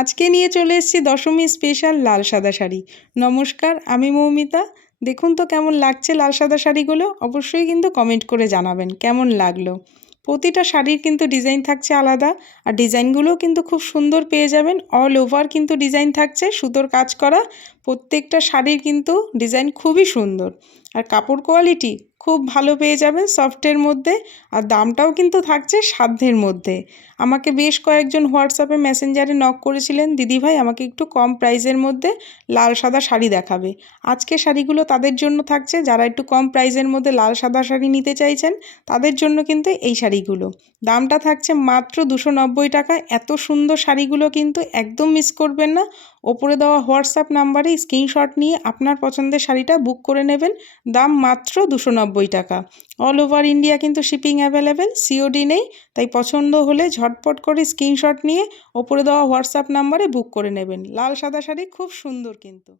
আজকে নিয়ে চলে এসেছি দশমী স্পেশাল লাল সাদা শাড়ি। নমস্কার, আমি মৌমিতা। দেখুন তো কেমন লাগছে লাল সাদা শাড়িগুলো? অবশ্যই কিন্তু কমেন্ট করে জানাবেন কেমন লাগল। প্রতিটা শাড়ির কিন্তু ডিজাইন থাকছে আলাদা আর ডিজাইনগুলোও কিন্তু খুব সুন্দর পেয়ে যাবেন। অল ওভার কিন্তু ডিজাইন থাকছে, সুতোর কাজ করা, প্রত্যেকটা শাড়ির কিন্তু ডিজাইন খুবই সুন্দর। আর কাপড় কোয়ালিটি খুব ভালো পেয়ে যাবেন সফটের মধ্যে আর দামটাও কিন্তু থাকছে সাধ্যের মধ্যে। আমাকে বেশ কয়েকজন হোয়াটসঅ্যাপে মেসেঞ্জারে নক করেছিলেন দিদিভাই আমাকে একটু কম প্রাইসের মধ্যে লাল সাদা শাড়ি দেখাবে। আজকে শাড়িগুলো তাদের জন্য থাকছে, যারা একটু কম প্রাইসের মধ্যে লাল সাদা শাড়ি নিতে চাইছেন, তাদের জন্য কিন্তু এই শাড়িগুলো। দামটা থাকছে মাত্র দুশো নব্বই টাকা। এত সুন্দর শাড়িগুলো কিন্তু একদম মিস করবেন না। ওপরে দেওয়া হোয়াটসঅ্যাপ নাম্বারে স্ক্রিনশট নিয়ে আপনার পছন্দের শাড়িটা বুক করে নেবেন। দাম মাত্র দুশো নব্বই টাকা। অল ওভার ইন্ডিয়া কিন্তু শিপিং অ্যাভেলেবেল সিওডি নেই, তাই পছন্দ হলে ঝটপট করে স্ক্রিনশট নিয়ে ওপরে দেওয়া হোয়াটসঅ্যাপ নাম্বারে বুক করে নেবেন। লাল সাদা শাড়ি খুব সুন্দর কিন্তু।